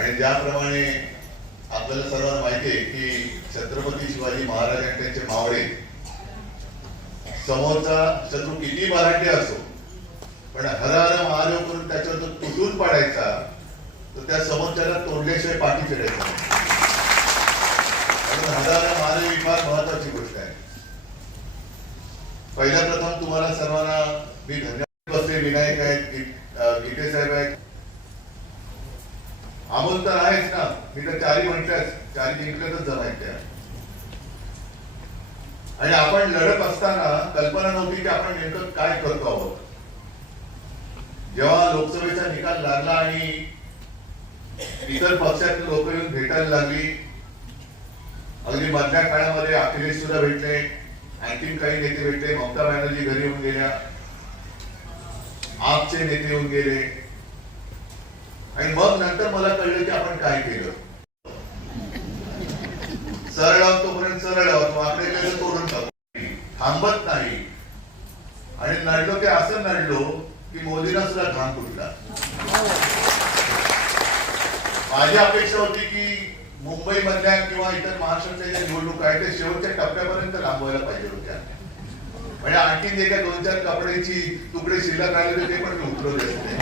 आणि ज्याप्रमाणे आपल्याला सर्वांना माहिती आहे की छत्रपती शिवाजी महाराज आणि त्यांचे मावळे समोरचा शत्रू किती मराठी असो पण हर हर महादेव करून त्याच्यावर जो तुटून पाडायचा तर त्या समोरच्याला तोडल्याशिवाय पाठी फिरायचा म्हणून हर हर महादेव ही फार महत्वाची गोष्ट आहे. पहिल्या प्रथम तुम्हाला सर्वांना मी धन्यवाद बसले विनायक आहेत गी- अं, गीते साहेब आहेत अमोल तर आहेच ना मी तर चारी म्हणतेच चारी जिंकल्यातच जमायच्या आणि आपण लढत असताना होती की आपण नेमकं काय करतो आहोत? जेव्हा लोकसभेचा निकाल लागला आणि इतर पक्षातील लोक येऊन भेटायला लागली अगदी मधल्या काळामध्ये अखिलेश सुद्धा भेटले आणखीन काही नेते भेटले ममता बॅनर्जी घरी येऊन गेल्या आपचे नेते येऊन गेले. आणि मग नंतर मला कळलं की आपण काय केलं. सरळ आहोत तोपर्यंत सरळ आहोत वाकडे केलं तोडून टाकू थांबत नाही. आणि नडलो ते असं नडलो की मोदींना सुद्धा घाम फुटला माझी अपेक्षा होती की मुंबई मधल्या किंवा इतर महाराष्ट्राच्या ज्या निवडणूक आहेत ते शेवटच्या टप्प्यापर्यंत लांबवायला पाहिजे होत्या. म्हणजे आणखीन जे काही दोन चार कपड्याची तुकडे शिल्लक राहिले ते पण मी उतरवले असते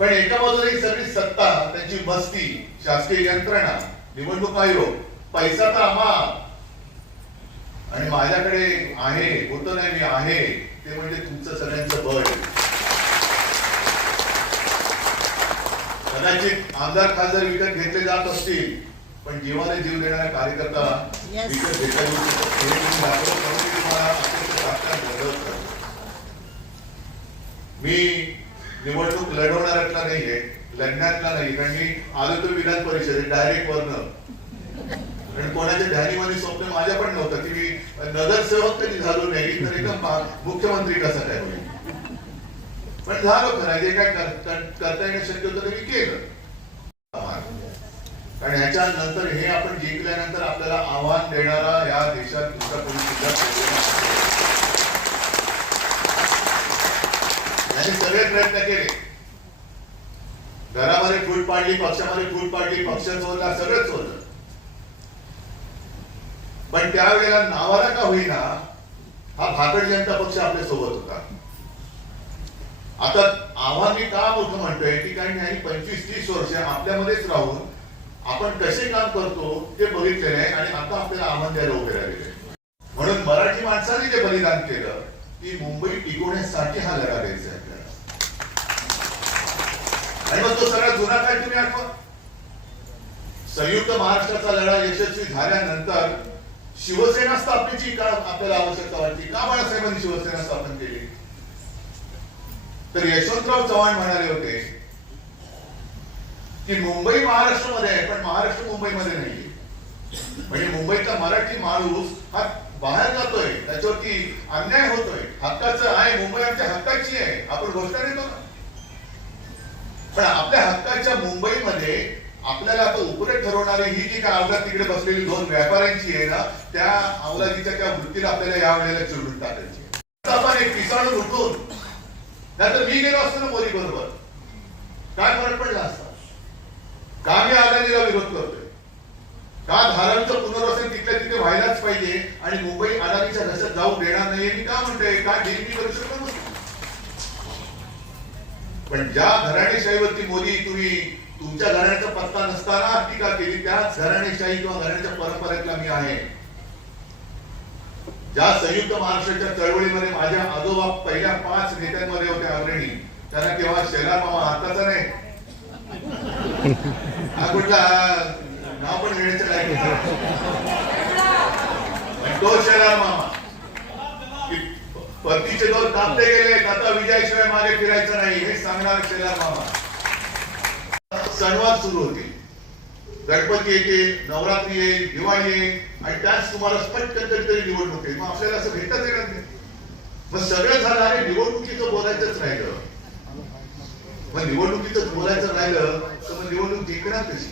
पण एका बाजूला ही सगळी सत्ता त्यांची मस्ती शासकीय यंत्रणा निवडणूक आयोग पैसा तर आम्हा माझ्याकडे आहे होतं नाही मी आहे ते म्हणजे तुमचं सगळ्यांचं बळ कदाचित आमदार खासदार विकत घेतले जात असतील पण जीवाला जीव देणारा कार्यकर्ता. विकत घेता येऊ. मी निवडणूक लढवणाऱ्यातला नाहीये लढण्यातला नाही कारण मी आलो तो विधान परिषदेत डायरेक्ट वरनं आणि कोणाच्या ध्यानीमध्ये स्वप्न माझ्या पण नव्हतं की मी नगरसेवक कधी झालो नाही तर मुख्यमंत्री कसा काय होईल? पण झालो खरं जे काय करता येणं शक्य होतं मी केलं. कारण ह्याच्यानंतर हे आपण जिंकल्यानंतर आपल्याला आव्हान देणारा या देशात दुसरा कोणी सुद्धा यांनी सगळे प्रयत्न केले. घरामध्ये फूट पाडली पक्षामध्ये फूट पाडली पक्ष होता सगळंच होतं पण त्यावेळेला नावाला का होईना हा भाकड जनता पक्ष आपल्यासोबत होता. आता आव्हान मी का मोठं म्हणतोय की काही नाही पंचवीस तीस वर्ष आपल्यामध्येच राहून आपण कसे काम करतो ते बघितलेले आहे आणि आता आपल्याला आव्हान द्यायला उभे राहिले म्हणून मराठी माणसाने जे बलिदान केलं की मुंबई टिकवण्यासाठी हा लढा द्यायचा आहे. आपल्याला आणि मग तो सगळा जुना काय तुम्ही आठवा? संयुक्त महाराष्ट्राचा लढा यशस्वी झाल्यानंतर शिवसेना स्थापनेची का आपल्याला आवश्यकता वाटली? का बाळासाहेबांनी शिवसेना स्थापन केली? तर यशवंतराव चव्हाण म्हणाले होते की मुंबई महाराष्ट्रामध्ये आहे पण महाराष्ट्र मुंबईमध्ये नाहीये. म्हणजे मुंबईचा मराठी माणूस हा बाहेर जातोय त्याच्यावरती अन्याय होतोय. हक्काचं आहे मुंबई आमच्या हक्काची आहे. आपण घोषणा देतो ना पण आपल्या हक्काच्या मुंबईमध्ये आपल्याला आपण उपरे ठरवणारी ही जी काय अवघात तिकडे बसलेली दोन व्यापाऱ्यांची आहे ना त्या अवलादीच्या त्या वृत्तीला आपल्याला या वेळेला चिरडून टाकायची आपण एक पिसाळून उठून नाहीतर मी गेलो असतो ना मोदी बरोबर. काय फरक पडला असता? का मी आदानीला विरोध करतोय? का धारणचं पुनर्वसन तिथल्या तिथे व्हायलाच पाहिजे आणि मुंबई अदानीच्या घशात जाऊ देणार नाही मी का म्हणतोय? का डील मी करू शकतो? पण ज्या घराणेशाहीवरती मोदी तुम्ही तुमच्या घराण्याचा पत्ता नसताना टीका केली त्याच घराणेशाही किंवा घराण्याच्या परंपरेतला मी आहे. ज्या संयुक्त महाराष्ट्राच्या चळवळीमध्ये माझ्या आजोबा पहिल्या पाच नेत्यांमध्ये होते अग्रणी त्यांना तेव्हा शेलार मामा आताचा नाही. हा कुठला नाव पण घेण्याचं नाही. तो शेलार मामा. पतीचे दोन कापले गेले आता विजयाशिवाय मागे फिरायचं नाही हे सांगणार शेलार मामा. सणवार सुरू होतील गणपती येते नवरात्री येईल दिवाळी येईल आणि त्याच तुम्हाला पटकन कधीतरी निवडणूक येईल. मग आपल्याला असं भेटत येणार नाही मग सगळं झालं अरे निवडणुकीचं बोलायचंच राहिलं. मग निवडणुकीचं बोलायचं राहिलं तर मग निवडणूक जिंकणार कशी?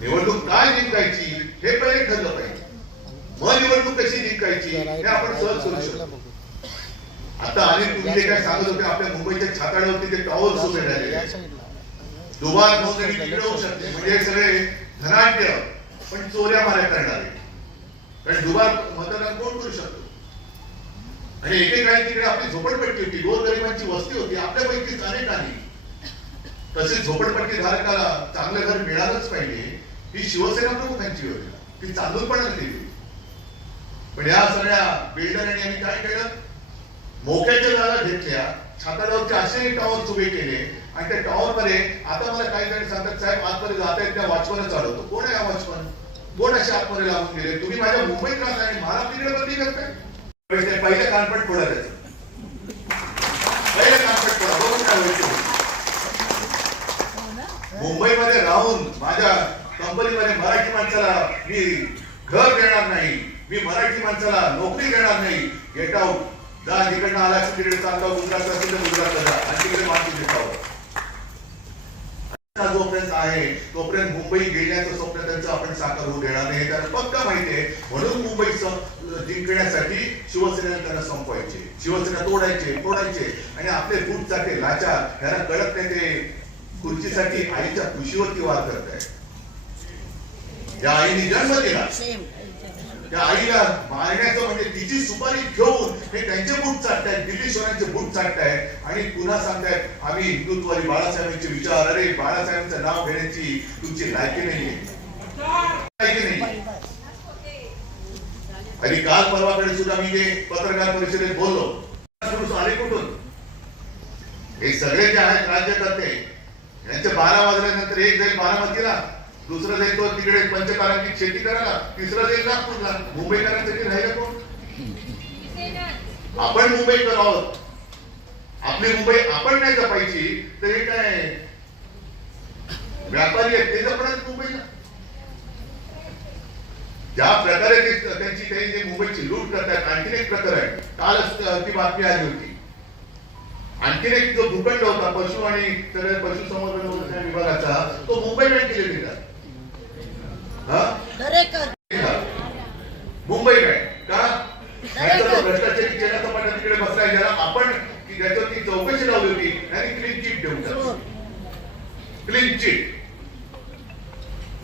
निवडणूक काय जिंकायची हे पण एक ठरलं पाहिजे. मग निवडणूक कशी जिंकायची हे आपण सहज करू शकतो. आता अनेक तुम्ही जे काय सांगत होते आपल्या मुंबईच्या छाताड्यावरती ते टॉवर्स उभे राहिले. दुबार नोंदणी तिकडे होऊ शकते. म्हणजे सगळे धनाढ्य पण चोऱ्या माऱ्या करणारे. कारण दुबार मतदान कोण करू शकतो? आणि एकेकाळी तिकडे आपली झोपडपट्टी होती. गोरगरिबांची वस्ती होती. आपल्यापैकी आली. तसेच झोपडपट्टी धारकाला चांगलं घर मिळालंच पाहिजे. ही शिवसेना प्रमुखांची योजना. ती चालू पण दिली पण या सगळ्या बिल्डरांनी यांनी काय केलं? मोक्याच्या जागा घेतल्या. छाताडावरचे असे टॉवर उभे केले. आणि त्या टॉवर मध्ये आता मला काही जण सांगतात साहेब आतमध्ये जात आहेत त्या वॉचमन चालवतो. कोण आहे हा वॉचमन? कोण असे आतमध्ये लावून गेले? तुम्ही माझ्या मुंबईत राहता आणि तिकडे बदली करताय? पहिलं कानपट फोडा त्याचं. पहिलं कानपट फोडा. बघून काय मुंबईमध्ये राहून माझ्या कंपनीमध्ये मराठी माणसाला मी घर देणार नाही. मी मराठी माणसाला नोकरी देणार नाही. गेट आउट जा तिकडनं आला तिकडे चांगला गुजरात असेल तर जा. आणि तिकडे माणूस देखावं जोपर्यंत आहे तोपर्यंत मुंबई गेल्याचं स्वप्न त्यांचं आपण साकार होऊ देणार नाही. हे त्यांना पक्का माहिती आहे. म्हणून मुंबई जिंकण्यासाठी शिवसेनेला त्यांना संपवायचे. शिवसेना तोडायचे फोडायचे. आणि आपले बूट चाके लाचार यांना कळत नाही ते खुर्चीसाठी आईच्या खुशीवरती वार आहे या आईने जन्म दिला. त्या आईला मारण्याचं म्हणजे तिची सुपारी घेऊन हे त्यांचे बूट चाटतायत दिल्लीश्वरांचे बूट चाटतायत. आणि पुन्हा सांगतायत आम्ही हिंदुत्ववादी बाळासाहेबांचे विचार. अरे बाळासाहेबांचं नाव घेण्याची तुमची लायकी नाहीये. नाही आणि काल परवाकडे सुद्धा मी ते पत्रकार परिषदेत बोललो. सुरू आले कुठून? हे सगळे जे आहेत राज्यकर्ते यांचे बारा वाजल्यानंतर एक जाईल बारामतीला दुसरं जाईल तो तिकडे पंचकारांची शेती करायला तिसरं जाईल नागपूरला मुंबईकरांसाठी राहिलं कोण? आपण मुंबईकर आहोत. आपली मुंबई आपण नाही जपायची तर हे काय? व्यापारी आहेत ते जपणार मुंबईला. ज्या प्रकारे ते त्यांची काही जे मुंबईची लूट करतात आणखीन एक प्रकार आहे. कालच ती बातमी आली होती. आणखीन एक जो भूखंड होता पशु आणि सगळ्या पशुसंवर्धन विभागाचा तो मुंबई बँकेला दिला मुंबई बँक का? भ्रष्टाचारी केला सपाटा तिकडे बसलाय. ज्याला आपण की ज्याच्यावरती चौकशी लावली होती आणि क्लीन चिट चोर. क्लीन चिट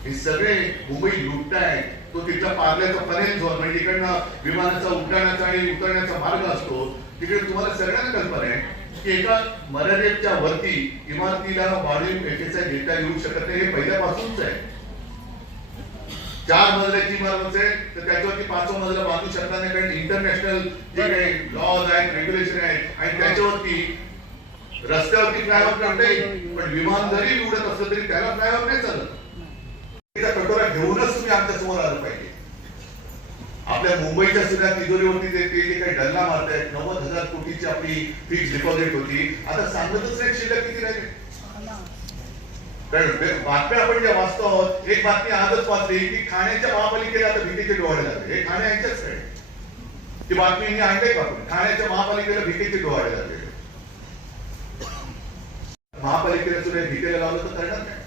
हे सगळे मुंबई लुटताय. तो तिथला पार्ल्याचा पनेल झोन म्हणजे इकडनं विमानाचा उड्डाणाचा आणि उतरण्याचा मार्ग असतो. तिकडे तुम्हाला सगळ्यांना कल्पना आहे की एका मर्यादेच्या वरती इमारतीला वाढीव एकेचा देता येऊ शकत नाही. हे पहिल्यापासूनच आहे. चार मजल्याची इमारत असेल तर त्याच्यावरती पाचव मजला बांधू शकता नाही कारण इंटरनॅशनल जे काही लॉज आहेत रेग्युलेशन आहेत आणि त्याच्यावरती रस्त्यावरती फ्लायओव्हर काढता येईल पण विमान जरी उडत असलं तरी त्याला फ्लायओव्हर नाही चालत. कटोरा घेऊनच तुम्ही आमच्यासमोर आलं पाहिजे. आपल्या मुंबईच्या सुद्धा तिजोरीवरती ते ते जे काही डल्ला मारतायत नव्वद हजार कोटीची आपली फिक्स डिपॉझिट होती. आता सांगतच नाही शिल्लक किती राहिले? कारण बातम्या आपण ज्या वाचतो आहोत एक बातमी आजच वाचली की खाण्याच्या महापालिकेला आता भीतीचे डोहाळे लागले. हे खाणे यांच्याच आहे. ती बातमी मी आणली बातमी खाण्याच्या महापालिकेला भीतीचे डोहाळे लागले. महापालिकेला सुद्धा भीतीला लावलं तर करणार नाही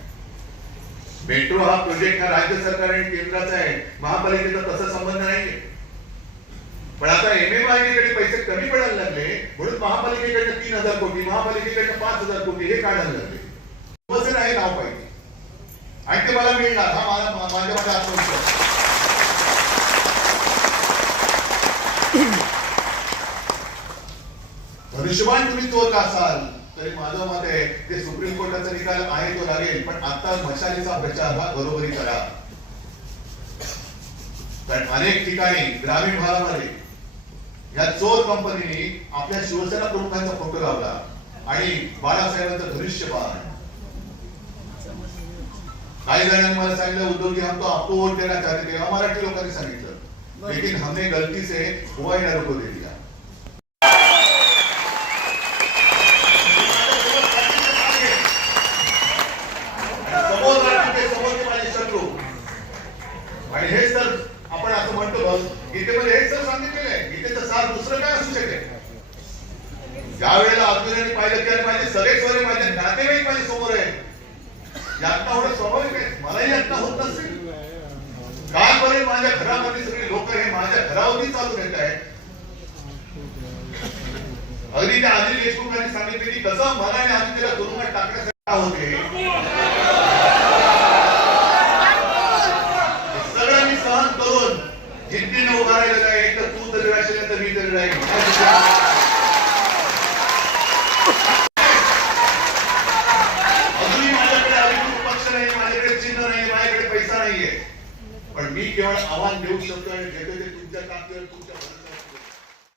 मेट्रो हा प्रोजेक्ट हा राज्य सरकार आणि केंद्राचा आहे. महापालिकेचा तसा संबंध नाहीये. पण आता एम एमकडे पैसे कमी पडायला लागले. म्हणून महापालिकेकडनं तीन हजार कोटी महापालिकेकडनं पाच हजार कोटी हे काढायला लागले. शिवसेना हे नाव पाहिजे. आणि ते मला मिळणार. हा मला माझ्या मध्ये आत्मविश्वास आहे. धनुष्यबाण तुम्ही चोर असाल तरी माझं मत आहे ते सुप्रीम कोर्टाचा निकाल आहे तो लागेल पण आता मशालीचा प्रचार हा बरोबरी करा. कारण अनेक ठिकाणी ग्रामीण भागामध्ये या चोर कंपनीने आपल्या शिवसेना प्रमुखांचा फोटो लावला आणि बाळासाहेबांचा धनुष्यबाण काही जणांनी मला सांगितलं उद्धव जी हम तो आपको वोट देना चाहते थे. मराठी लोकांनी सांगितलं. लेकिन हमने गलती से हुआ ही को दे दिया. माझे आणि हे सर आपण असं म्हणतो बघ गीतेमध्ये हेच सर सांगितलेलं आहे. गीतेचं सार दुसरं काय असू शकेल ज्या वेळेला अर्जुनाने पाहिलं अरे माझे सगळे स्वरे माझे नातेवाईक माझ्यासमोर आहे यातना होणं स्वाभाविक आहे मलाही यातना होत नसेल कालपर्यंत माझ्या घरामध्ये सगळे लोक हे माझ्या घरावरती चालून येत आहेत अगदी त्या अनिल तसं मनाने आम्ही कसं तुरुंगात टाकण्यासाठी होते सगळं मी सहन करून जिद्दीने उभा राहिलेलं आहे. तर तू तरी राहशील तर मी तरी राहील. अजूनही माझ्याकडे अधिकृत पक्ष नाही माझ्याकडे चिन्ह नाही माझ्याकडे पैसा नाहीये. पण मी केवळ आव्हान देऊ शकतो आणि घेतो ते तुमच्या ताकदीवर तुमच्या